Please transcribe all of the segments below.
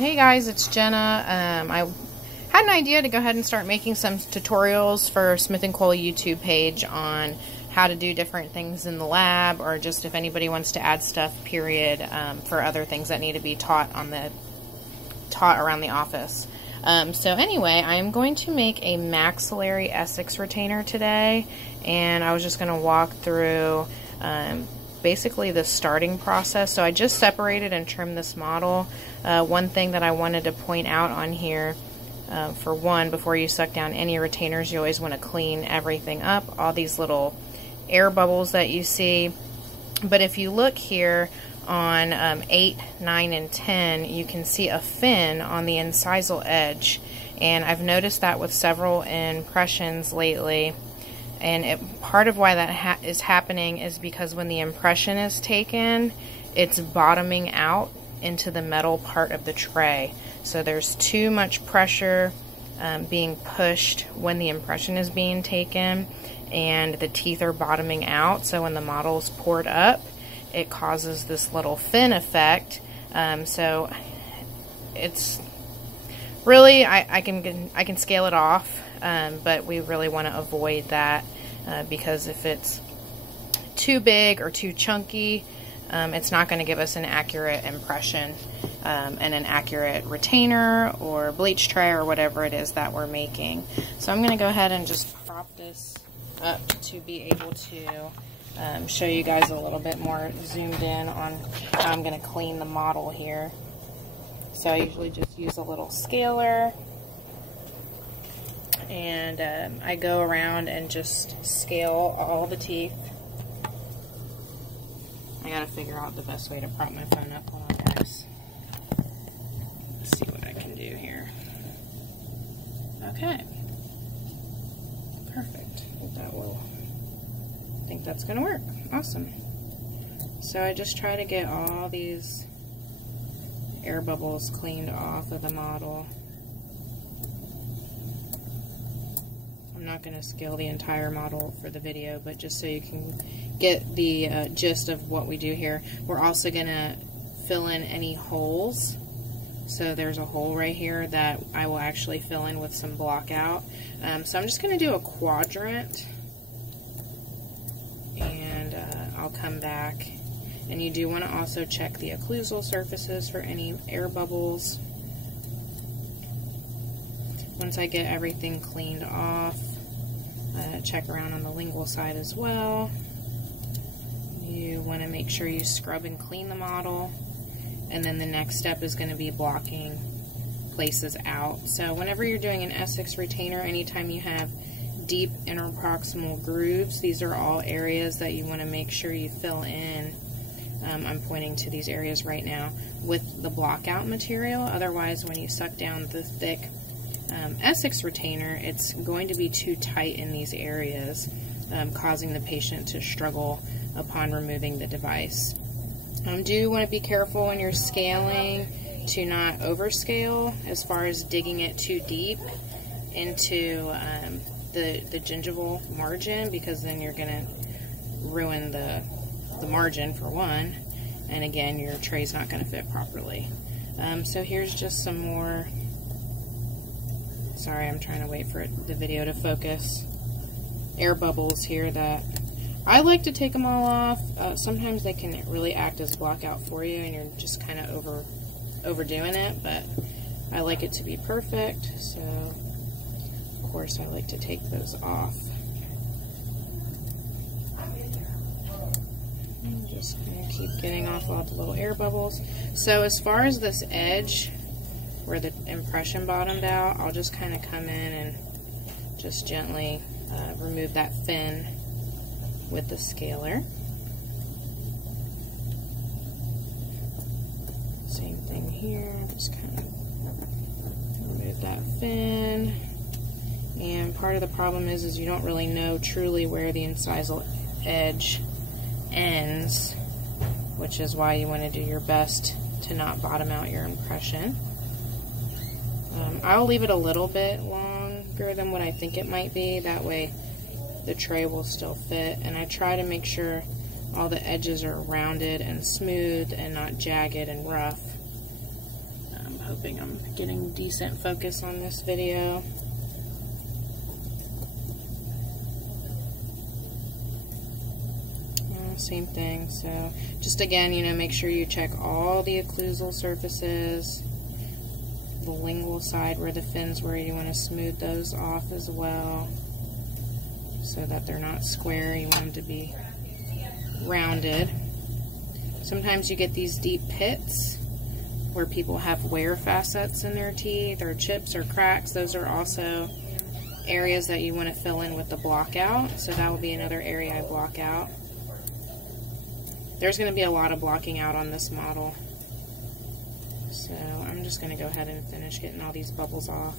Hey guys, it's Jenna. I had an idea to go ahead and start making some tutorials for Smith & Cole YouTube page on how to do different things in the lab, or just if anybody wants to add stuff, period, for other things that need to be taught around the office. So anyway, I'm going to make a maxillary essix retainer today, and I was just going to walk through basically the starting process. So I just separated and trimmed this model. One thing that I wanted to point out on here, for one, before you suck down any retainers, you always want to clean everything up, all these little air bubbles that you see. But if you look here on 8, 9, and 10, you can see a fin on the incisal edge, and I've noticed that with several impressions lately. And part of why that is happening is because when the impression is taken, it's bottoming out into the metal part of the tray. So there's too much pressure being pushed when the impression is being taken, and the teeth are bottoming out. So when the model's poured up, it causes this little fin effect. So it's really, I can scale it off, but we really want to avoid that because if it's too big or too chunky, it's not going to give us an accurate impression and an accurate retainer or bleach tray or whatever it is that we're making. So I'm going to go ahead and just prop this up to be able to show you guys a little bit more zoomed in on how I'm going to clean the model here. So I usually just use a little scaler, and I go around and just scale all the teeth. I gotta figure out the best way to prop my phone up. Hold on, guys. Let's see what I can do here. Okay. Perfect. I think that's gonna work. Awesome. So I just try to get all these air bubbles cleaned off of the model. I'm not going to scale the entire model for the video, but just so you can get the gist of what we do here. We're also going to fill in any holes. So there's a hole right here that I will actually fill in with some block out. So I'm just going to do a quadrant, and I'll come back. And you do want to also check the occlusal surfaces for any air bubbles. Once I get everything cleaned off, check around on the lingual side as well. You want to make sure you scrub and clean the model. And then the next step is going to be blocking places out. So whenever you're doing an essix retainer, anytime you have deep interproximal grooves, these are all areas that you want to make sure you fill in. I'm pointing to these areas right now with the block out material. Otherwise, when you suck down the thick essix retainer, it's going to be too tight in these areas, causing the patient to struggle upon removing the device. Do want to be careful when you're scaling to not overscale as far as digging it too deep into the gingival margin, because then you're going to ruin the margin for one, and again your tray's not going to fit properly. So here's just some more, sorry, I'm trying to wait for the video to focus, air bubbles here that I like to take them all off. Sometimes they can really act as block out for you and you're just kind of overdoing it, but I like it to be perfect, so of course I like to take those off. Just going to keep getting off all the little air bubbles. So as far as this edge where the impression bottomed out, I'll just kind of come in and just gently remove that fin with the scaler. Same thing here, just kind of remove that fin. And part of the problem is you don't really know truly where the incisal edge ends, which is why you want to do your best to not bottom out your impression. I'll leave it a little bit longer than what I think it might be, that way the tray will still fit, and I try to make sure all the edges are rounded and smooth and not jagged and rough. hoping I'm getting decent focus on this video. Same thing. So just again, you know, make sure you check all the occlusal surfaces, the lingual side where the fins were, you want to smooth those off as well so that they're not square. You want them to be rounded. Sometimes you get these deep pits where people have wear facets in their teeth, or chips or cracks. Those are also areas that you want to fill in with the block out. So that will be another area I block out. There's going to be a lot of blocking out on this model. So I'm just going to go ahead and finish getting all these bubbles off.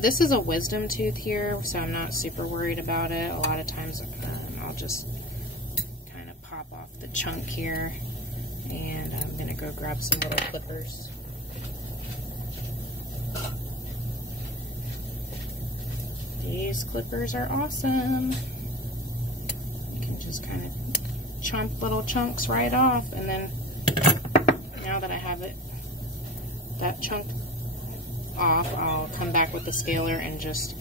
This is a wisdom tooth here, so I'm not super worried about it. A lot of times I'll just kind of pop off the chunk here, and I'm going to go grab some little clippers. These clippers are awesome. You can just kind of chomp little chunks right off, and then now that I have that chunk off, I'll come back with the scaler and just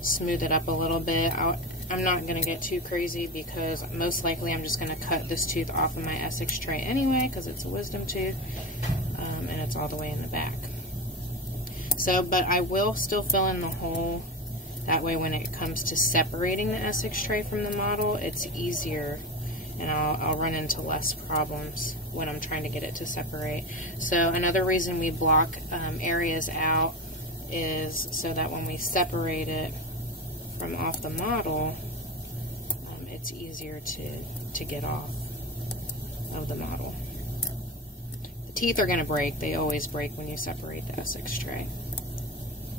smooth it up a little bit. I'm not going to get too crazy because most likely I'm just going to cut this tooth off of my essix tray anyway, because it's a wisdom tooth, and it's all the way in the back. So, but I will still fill in the hole. That way when it comes to separating the essix tray from the model, it's easier, and I'll run into less problems when I'm trying to get it to separate. So another reason we block areas out is so that when we separate it from off the model, it's easier to get off of the model. The teeth are going to break. They always break when you separate the essix tray.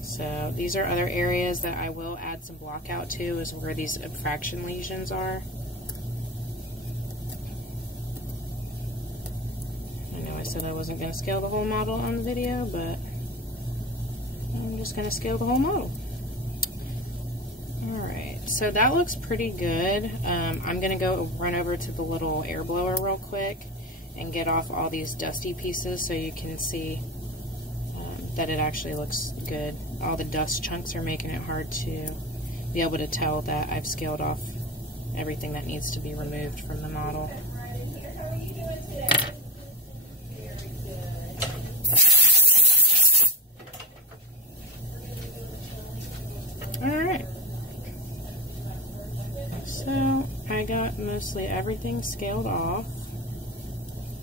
So these are other areas that I will add some block out to, is where these abfraction lesions are. I said I wasn't going to scale the whole model on the video, but I'm just going to scale the whole model. Alright, so that looks pretty good. I'm going to go run over to the little air blower real quick and get off all these dusty pieces so you can see that it actually looks good. All the dust chunks are making it hard to be able to tell that I've scaled off everything that needs to be removed from the model. Alright, so I got mostly everything scaled off.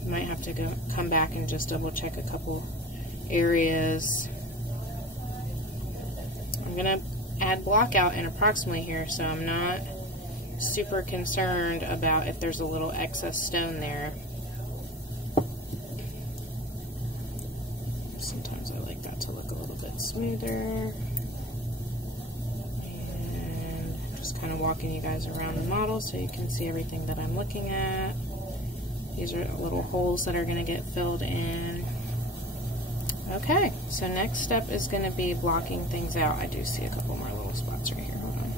Might have to come back and just double check a couple areas. I'm going to add block out in approximately here, so I'm not super concerned about if there's a little excess stone there. Sometimes I like that to look a little bit smoother. Just kind of walking you guys around the model so you can see everything that I'm looking at. These are little holes that are going to get filled in. Okay, so next step is going to be blocking things out. I do see a couple more little spots right here. Hold on.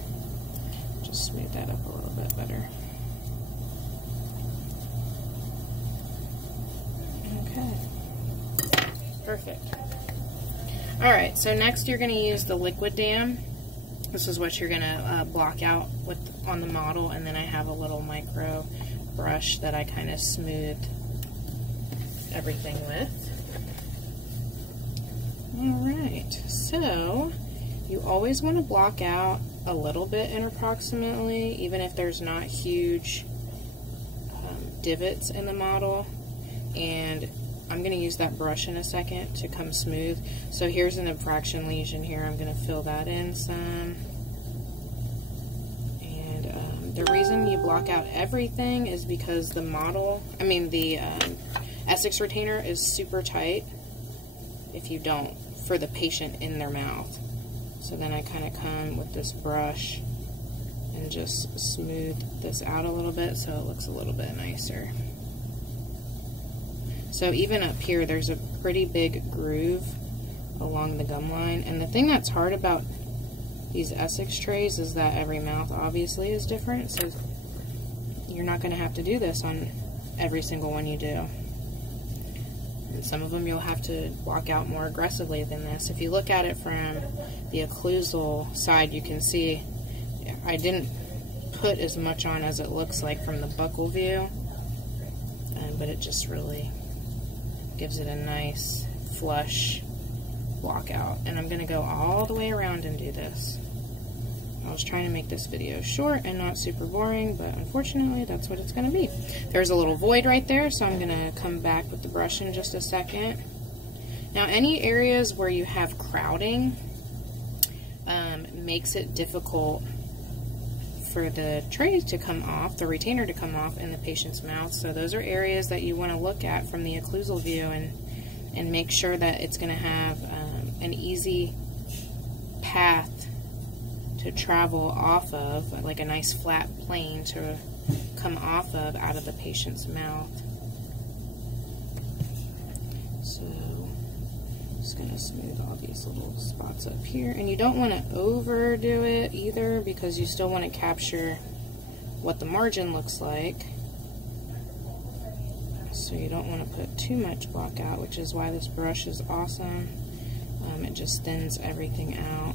Just smooth that up a little bit better. Okay. Perfect. Alright, so next you're going to use the liquid dam. This is what you're going to block out on the model, and then I have a little micro brush that I kind of smooth everything with. Alright, so you always want to block out a little bit in approximately, even if there's not huge divots in the model, and I'm going to use that brush in a second to come smooth. So here's an abfraction lesion here. I'm going to fill that in some. And the reason you block out everything is because the essix retainer is super tight if you don't, for the patient in their mouth. So then I kind of come with this brush and just smooth this out a little bit so it looks a little bit nicer. So even up here, there's a pretty big groove along the gum line. And the thing that's hard about these essix trays is that every mouth obviously is different. So you're not going to have to do this on every single one you do. And some of them you'll have to block out more aggressively than this. If you look at it from the occlusal side, you can see I didn't put as much on as it looks like from the buccal view, but it just really gives it a nice flush block out. And I'm going to go all the way around and do this. I was trying to make this video short and not super boring, but unfortunately that's what it's going to be. There's a little void right there, so I'm going to come back with the brush in just a second. Now, any areas where you have crowding makes it difficult for the tray to come off, the retainer to come off in the patient's mouth. So those are areas that you want to look at from the occlusal view and make sure that it's going to have an easy path to travel off of, like a nice flat plane to come off of out of the patient's mouth. So I'm just going to smooth all these little spots up here. And you don't want to overdo it either, because you still want to capture what the margin looks like. So you don't want to put too much block out, which is why this brush is awesome. It just thins everything out.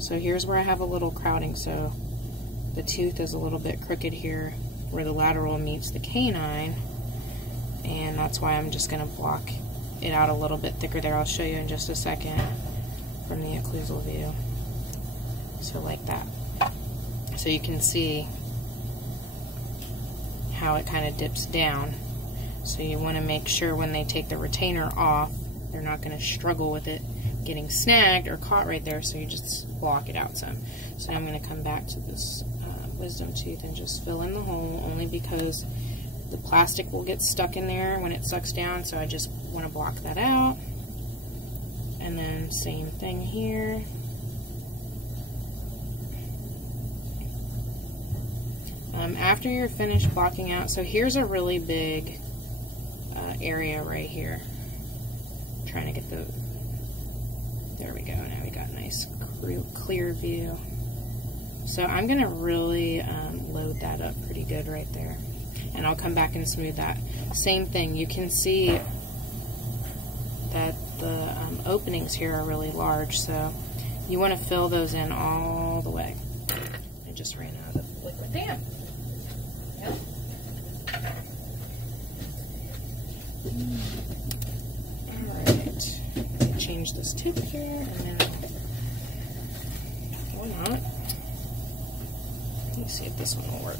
So here's where I have a little crowding, so the tooth is a little bit crooked here where the lateral meets the canine, and that's why I'm just going to block it out a little bit thicker there. I'll show you in just a second from the occlusal view. So like that. So you can see how it kind of dips down. So you want to make sure when they take the retainer off, they're not going to struggle with it getting snagged or caught right there, so you just block it out some. So now I'm going to come back to this wisdom tooth and just fill in the hole, only because the plastic will get stuck in there when it sucks down, so I just want to block that out. And then same thing here. After you're finished blocking out, so here's a really big area right here. I'm trying to get the, there we go, now we got a nice clear view. So I'm going to really load that up pretty good right there. And I'll come back and smooth that. Same thing, you can see that the openings here are really large, so you want to fill those in all the way. I just ran out of liquid. Damn! Yep. Alright, let me change this tip here, and then, why not? Let me see if this one will work.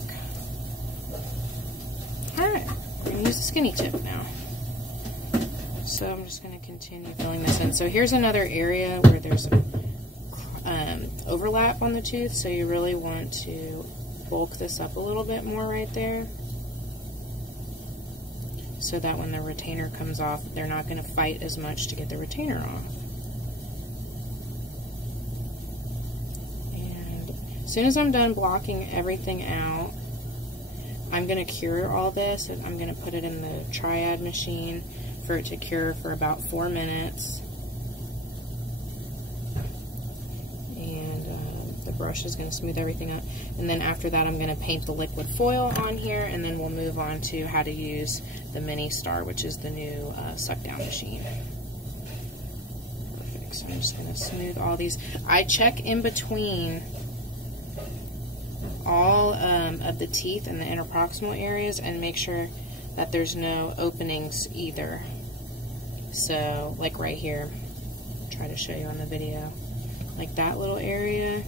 Alright, we're going to use the skinny tip now. So I'm just going to continue filling this in. So here's another area where there's overlap on the tooth, so you really want to bulk this up a little bit more right there, so that when the retainer comes off, they're not going to fight as much to get the retainer off. And as soon as I'm done blocking everything out, I'm going to cure all this, and I'm going to put it in the triad machine for it to cure for about 4 minutes. And the brush is going to smooth everything up. And then after that, I'm going to paint the liquid foil on here, and then we'll move on to how to use the Mini Star, which is the new suck down machine. Perfect. So I'm just going to smooth all these. I check in between all of the teeth in the interproximal areas and make sure that there's no openings either. So like right here, I'll try to show you on the video, like that little area,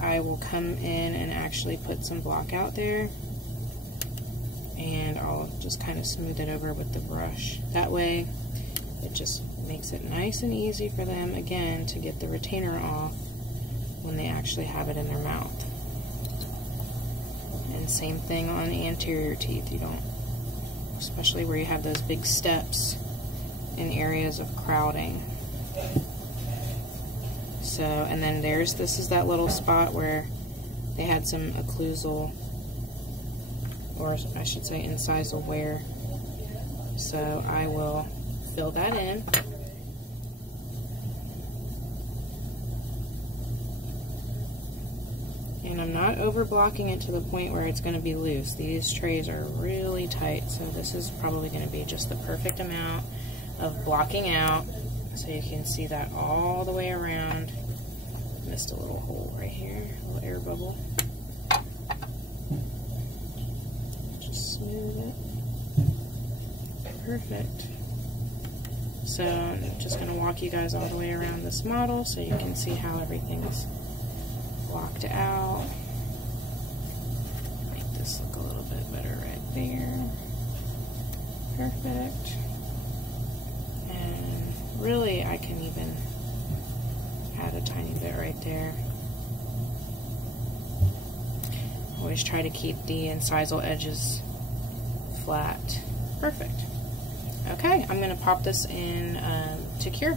I will come in and actually put some block out there, and I'll just kind of smooth it over with the brush. That way it just makes it nice and easy for them, again, to get the retainer off when they actually have it in their mouth. And same thing on the anterior teeth. You don't, especially where you have those big steps in areas of crowding. So, and then this is that little spot where they had some occlusal, or I should say incisal wear. So I will fill that in. And I'm not over blocking it to the point where it's going to be loose. These trays are really tight, so this is probably going to be just the perfect amount of blocking out. So you can see that all the way around. Missed a little hole right here, a little air bubble. Just smooth it. Perfect. So I'm just going to walk you guys all the way around this model so you can see how everything's blocked out. Make this look a little bit better right there. Perfect. And really I can even add a tiny bit right there. Always try to keep the incisal edges flat. Perfect. Okay, I'm going to pop this in to cure.